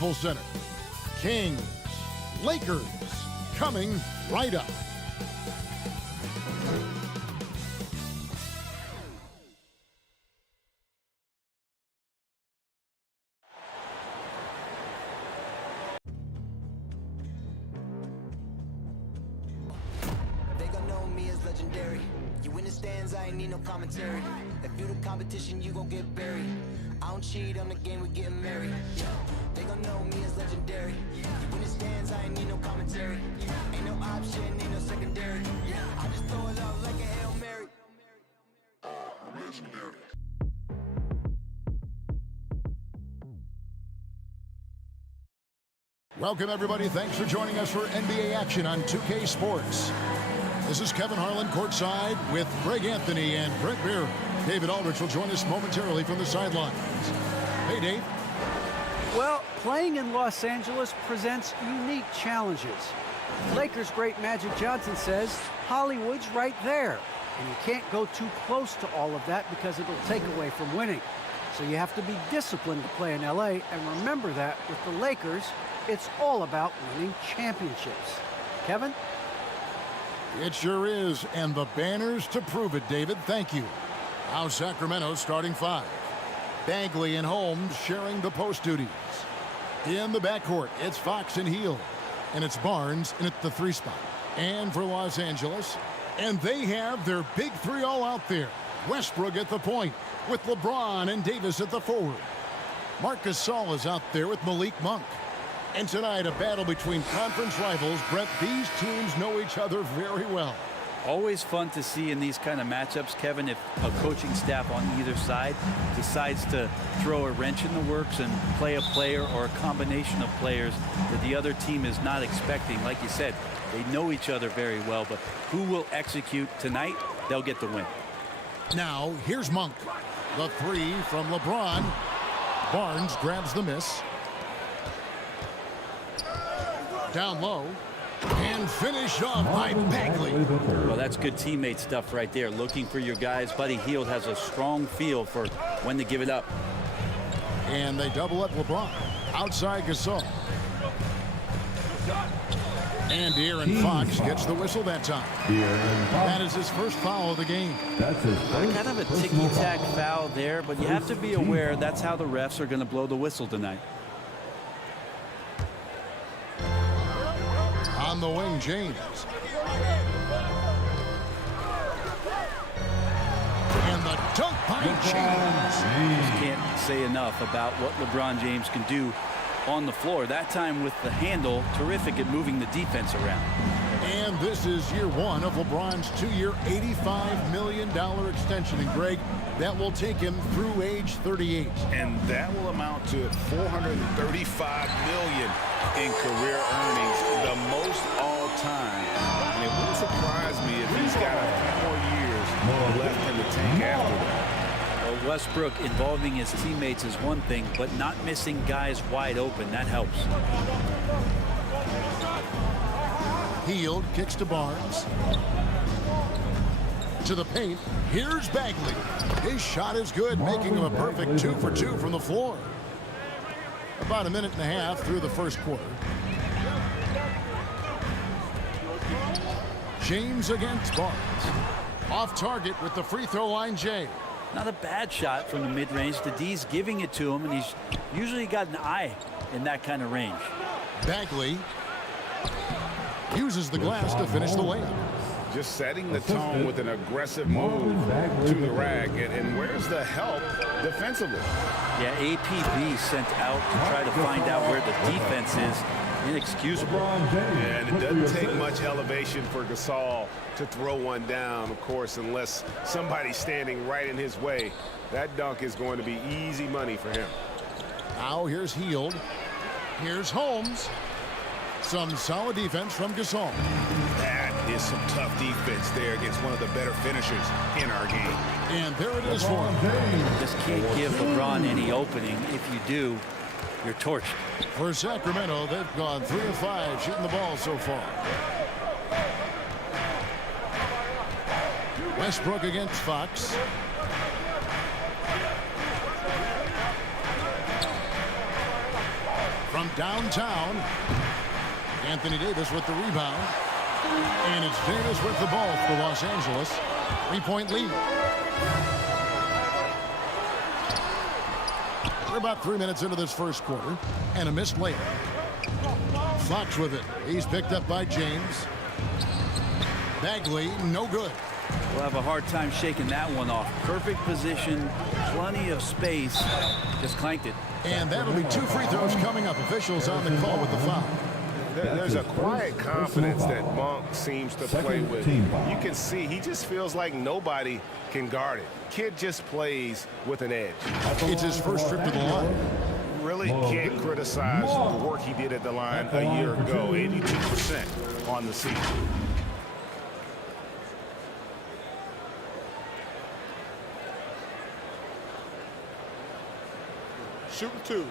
Staples Center. Kings, Lakers, coming right up. They gon' know me as legendary. You in the stands, I ain't need no commentary. If you the competition, you gon' get buried. I don't cheat on the game, we getting married. They gon' know me as legendary. You in the stands, I ain't need no commentary. Ain't no option, ain't no secondary. I just throw it up like a Hail Mary. Legendary. Welcome, everybody. Thanks for joining us for NBA action on 2K Sports. This is Kevin Harlan courtside with Greg Anthony and Brent Beer. David Aldrich will join us momentarily from the sidelines. Hey, Dave. Well, playing in Los Angeles presents unique challenges. Lakers great Magic Johnson says Hollywood's right there, and you can't go too close to all of that because it'll take away from winning. So you have to be disciplined to play in LA, and remember that with the Lakers, it's all about winning championships. Kevin? It sure is, and the banners to prove it, David. Thank you. Now Sacramento starting five. Bagley and Holmes sharing the post duties. In the backcourt, it's Fox and Hield. And it's Barnes in at the 3 spot. And for Los Angeles, and they have their big 3 all out there. Westbrook at the point with LeBron and Davis at the forward. Marc Gasol is out there with Malik Monk. And tonight, a battle between conference rivals. Brett, these teams know each other very well. Always fun to see in these kind of matchups, Kevin, if a coaching staff on either side decides to throw a wrench in the works and play a player or a combination of players that the other team is not expecting. Like you said, they know each other very well, but who will execute tonight, they'll get the win. Now, here's Monk. The 3 from LeBron. Barnes grabs the miss. Down low. And finish off by Bagley. Well, that's good teammate stuff right there. Looking for your guys. Buddy Hield has a strong feel for when to give it up. And they double up LeBron. Outside Gasol. And De'Aaron Fox gets the whistle that time. That is his first foul of the game. That's his first Kind of a ticky-tack foul there, but you have to be aware that's how the refs are going to blow the whistle tonight. On the wing, James. And the dunk by James. Just can't say enough about what LeBron James can do on the floor. That time with the handle, terrific at moving the defense around. And this is year 1 of LeBron's 2-year, $85 million extension. And Greg, that will take him through age 38. And that will amount to $435 million in career earnings, the most all time. And it wouldn't surprise me if he's got a few more years left in the tank after that. Well, Westbrook involving his teammates is one thing, but not missing guys wide open, that helps. Hield kicks to Barnes. To the paint. Here's Bagley. His shot is good, making him a perfect 2 for 2 from the floor. About a minute and a half through the first quarter. James against Barnes. Off target with the free throw line, Jay. Not a bad shot from the mid-range. The D's giving it to him, and he's usually got an eye in that kind of range. Bagley uses the glass to finish the layup. Just setting the tone with an aggressive move to the rack. And where's the help defensively? Yeah, APB sent out to try to find out where the defense is. Inexcusable. And it doesn't take much elevation for Gasol to throw one down, of course, unless somebody's standing right in his way. That dunk is going to be easy money for him. Now here's Hield. Here's Holmes. Some solid defense from Gasol. That is some tough defense there against one of the better finishers in our game. And there it is for him. Just can't give LeBron any opening. If you do, you're torched. For Sacramento, they've gone 3 of 5 shooting the ball so far. Westbrook against Fox. from downtown. Anthony Davis with the rebound. And it's Davis with the ball for Los Angeles. 3-point lead. We're about 3 minutes into this first quarter. And a missed layup. Fox with it. He's picked up by James. Bagley, no good. We'll have a hard time shaking that one off. Perfect position, plenty of space. Just clanked it. And that'll be 2 free throws coming up. Officials on the call with the foul. There's a quiet confidence that Monk seems to play with. You can see he just feels like nobody can guard it. Kid just plays with an edge. It's his first trip to the line. Really can't criticize the work he did at the line a year ago. 82% on the season. Shooting 2.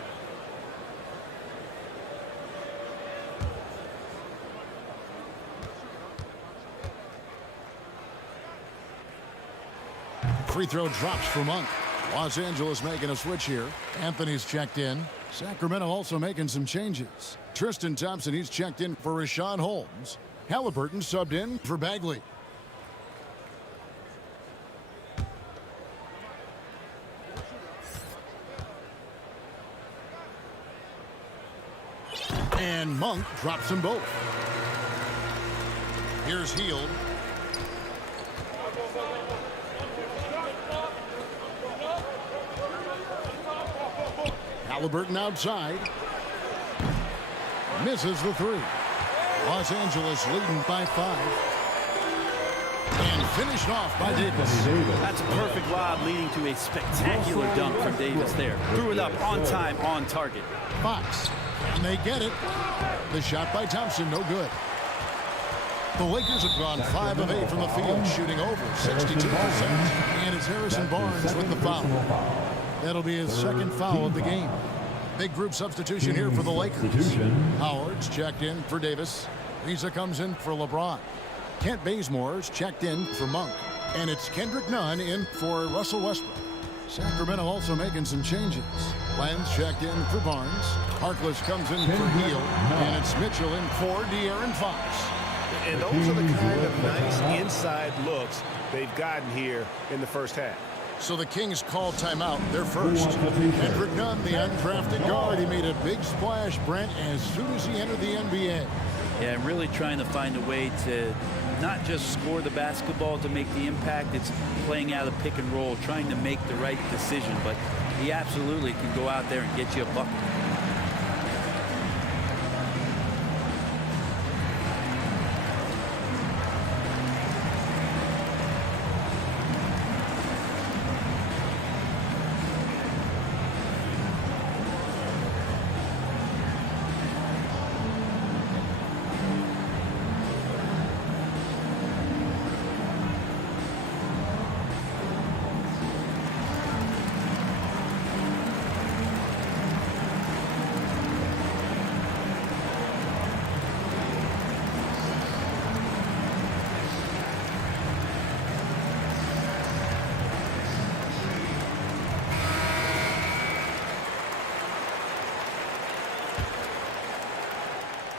Free throw drops for Monk. Los Angeles making a switch here. Anthony's checked in. Sacramento also making some changes. Tristan Thompson, he's checked in for Rashawn Holmes. Halliburton subbed in for Bagley. And Monk drops them both. Here's Hield. Halliburton outside. Misses the 3. Los Angeles leading by 5. And finished off by Davis. That's a perfect lob leading to a spectacular dunk from Davis there. Threw it up on time, on target. Fox. And they get it. The shot by Thompson, no good. The Lakers have gone 5 of 8 from the field, shooting over 62%. And it's Harrison Barnes with the foul. That'll be his second foul of the game. Big group substitution here for the Lakers. Howard's checked in for Davis. Reza comes in for LeBron. Kent Bazemore's checked in for Monk. And it's Kendrick Nunn in for Russell Westbrook. Sacramento also making some changes. Lenz checked in for Barnes. Harkless comes in for Hield. And it's Mitchell in for De'Aaron Fox. And those are the kind of nice inside looks they've gotten here in the first half. So the Kings call timeout. They're first. Kendrick Nunn, the undrafted guard. He made a big splash, Brent, as soon as he entered the NBA. Yeah, and really trying to find a way to not just score the basketball to make the impact. It's playing out a pick and roll, trying to make the right decision. But he absolutely can go out there and get you a bucket.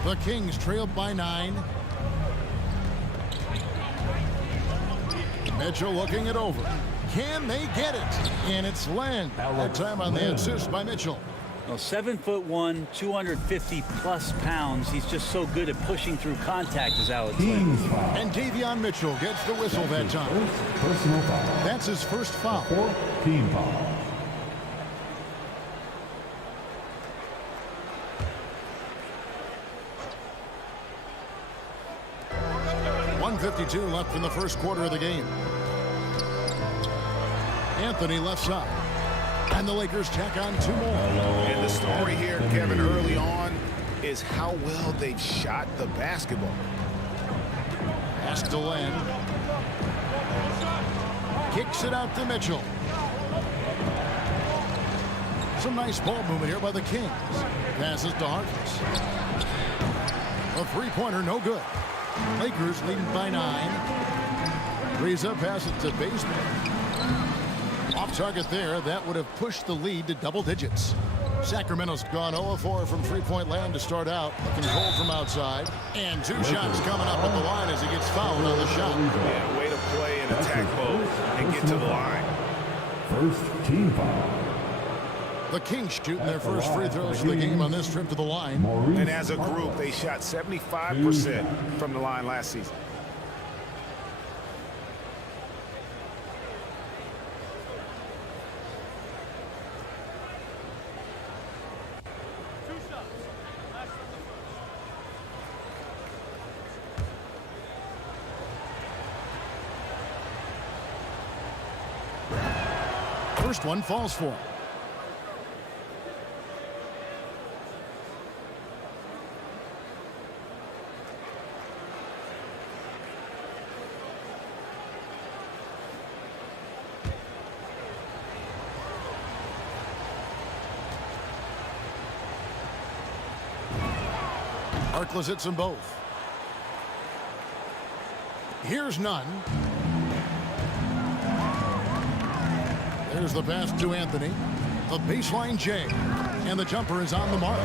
The Kings trailed by 9. Mitchell looking it over. Can they get it? And it's Len. That time on the assist by Mitchell. Well, 7'1", 250+ pounds. He's just so good at pushing through contact as Alex Len. And Davion Mitchell gets the whistle that time. Personal foul. That's his first foul. Team foul. 1:52 left in the first quarter of the game. Anthony left side. And the Lakers tack on 2 more. And the story here, Kevin, early on is how well they've shot the basketball. Pass to Len. Kicks it out to Mitchell. Some nice ball movement here by the Kings. Passes to Harkless. A three-pointer, no good. Lakers leading by 9. Reza passes to Bazemore. Off target there. That would have pushed the lead to double digits. Sacramento's gone 0-4 from three-point land to start out. Looking cold from outside. And two shots coming up at the line as he gets fouled on the shot. Yeah, way to play and attack both and get to the line. First team foul. The Kings shooting their first free throws of the game on this trip to the line. And as a group, they shot 75% from the line last season. First one falls for him. Harkless hits them both. Here's none. There's the pass to Anthony. The baseline J. And the jumper is on the mark.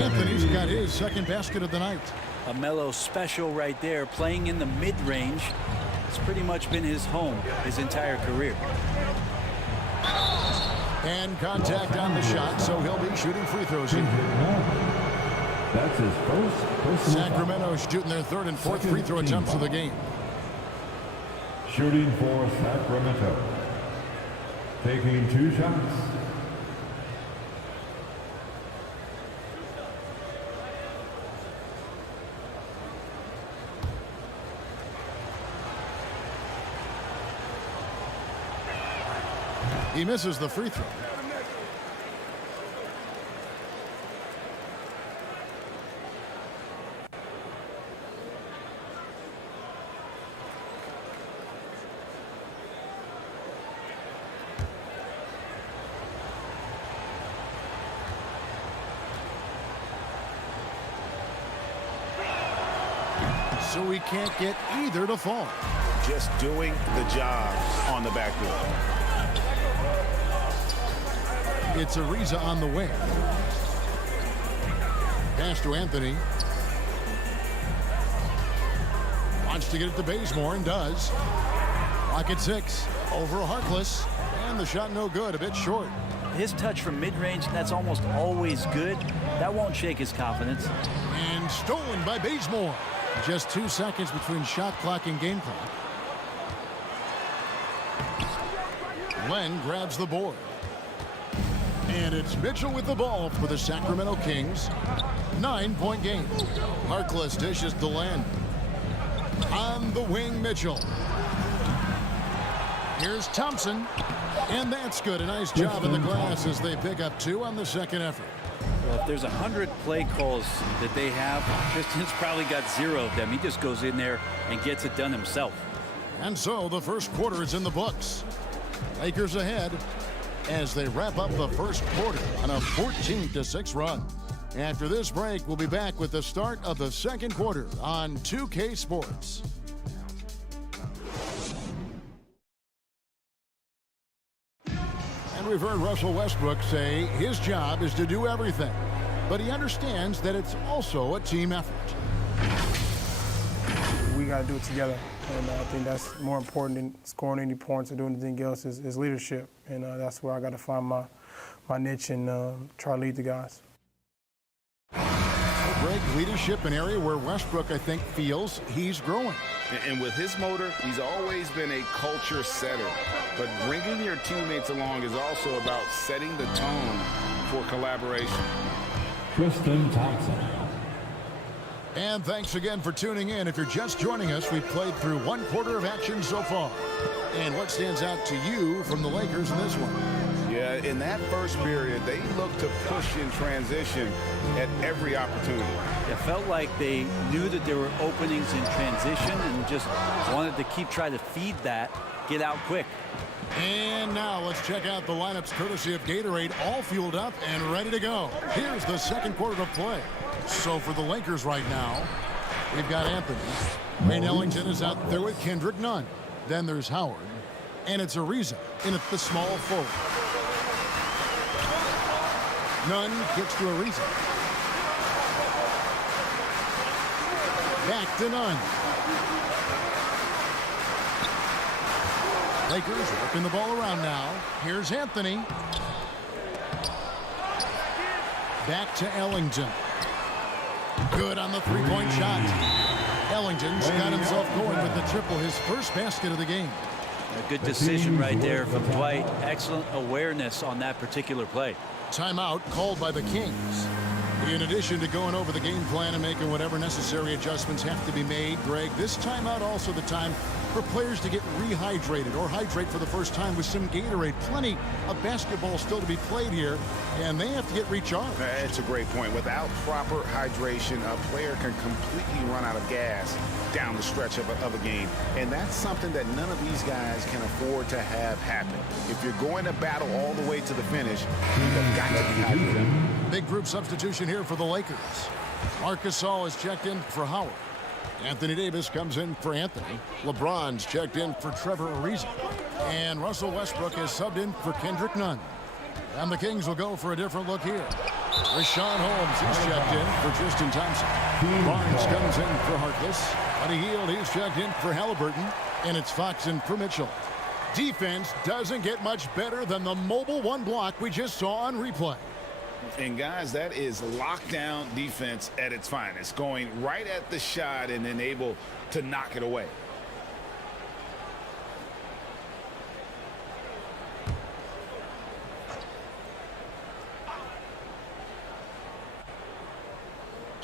Anthony's got his second basket of the night. A Melo special right there, playing in the mid-range. It's pretty much been his home his entire career. And contact on the shot, so he'll be shooting free throws here. That's his first personal Sacramento shooting their third and fourth free throw attempts of the game. Shooting for Sacramento. Taking two shots. He misses the free throw. So he can't get either to fall. Just doing the job on the backboard. It's Ariza on the wing. Pass to Anthony. Wants to get it to Bazemore and does. Clock at 6. Over Harkless. And the shot no good. A bit short. His touch from mid-range, that's almost always good. That won't shake his confidence. And stolen by Bazemore. Just 2 seconds between shot clock and game clock. Len grabs the board. And it's Mitchell with the ball for the Sacramento Kings. 9-point game. Harkless dishes to Len. On the wing, Mitchell. Here's Thompson. And that's good. A nice job in the glass as they pick up 2 on the second effort. Well, if there's 100 play calls that they have, Tristan's probably got 0 of them. He just goes in there and gets it done himself. And so the first quarter is in the books. Lakers ahead as they wrap up the first quarter on a 14-6 run. After this break, we'll be back with the start of the second quarter on 2K Sports. And we've heard Russell Westbrook say his job is to do everything, but he understands that it's also a team effort. We got to do it together, and I think that's more important than scoring any points or doing anything else is leadership, and that's where I got to find my niche and try to lead the guys. Greg, leadership, an area where Westbrook, I think, feels he's growing. And with his motor, he's always been a culture setter. But bringing your teammates along is also about setting the tone for collaboration. Tristan Thompson. And thanks again for tuning in. If you're just joining us, we've played through 1 quarter of action so far. And what stands out to you from the Lakers in this one? Yeah, in that first period, they looked to push in transition at every opportunity. It felt like they knew that there were openings in transition and just wanted to keep trying to feed that, get out quick. And now let's check out the lineups courtesy of Gatorade, all fueled up and ready to go. Here's the second quarter of play. So for the Lakers right now, we've got Anthony. Wayne Ellington is out there with Kendrick Nunn. Then there's Howard. And it's Ariza in at the small forward. Nunn kicks to Ariza. Back to Nunn. Lakers working the ball around now. Here's Anthony. Back to Ellington. Good on the three-point shot. Ellington's got himself going with the triple, his first basket of the game. A good decision right there from Dwight. Excellent awareness on that particular play. Timeout called by the Kings. In addition to going over the game plan and making whatever necessary adjustments have to be made, Greg, this timeout also the time for players to get rehydrated or hydrate for the first time with some Gatorade. Plenty of basketball still to be played here, and they have to get recharged. That's a great point. Without proper hydration, a player can completely run out of gas down the stretch of a game. And that's something that none of these guys can afford to have happen. If you're going to battle all the way to the finish, you've got to be hydrated. Big group substitution here for the Lakers. Marcus Gasol is checked in for Howard. Anthony Davis comes in for Anthony. LeBron's checked in for Trevor Ariza. And Russell Westbrook is subbed in for Kendrick Nunn. And the Kings will go for a different look here. Rashawn Holmes is checked in for Tristan Thompson. Barnes comes in for Harkless. Buddy Hield, he's checked in for Halliburton. And it's Fox in for Mitchell. Defense doesn't get much better than the mobile one block we just saw on replay. And guys, that is lockdown defense at its finest, going right at the shot and then able to knock it away.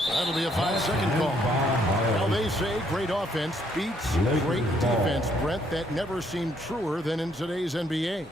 That'll be a 5-second call. Well, they say great offense beats great defense, Brett. That never seemed truer than in today's NBA.